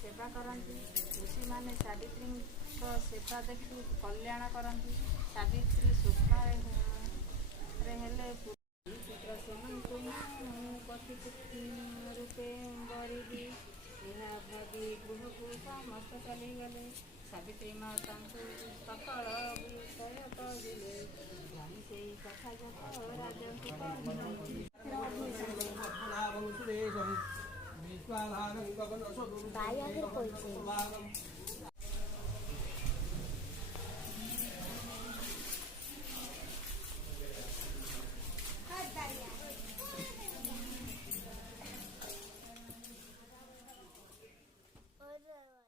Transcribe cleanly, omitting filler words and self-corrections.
सेवा करती ऋषि मैंने सावित्री सेवा देखी कल्याण करती सावित्री स्वप्न रूपे गरीबी यह भावी गृह को समस्त चलीगले सावित्री माता सकल विषय कहले जानी से कथा जप राजा विश्वाधारं गगन असुरं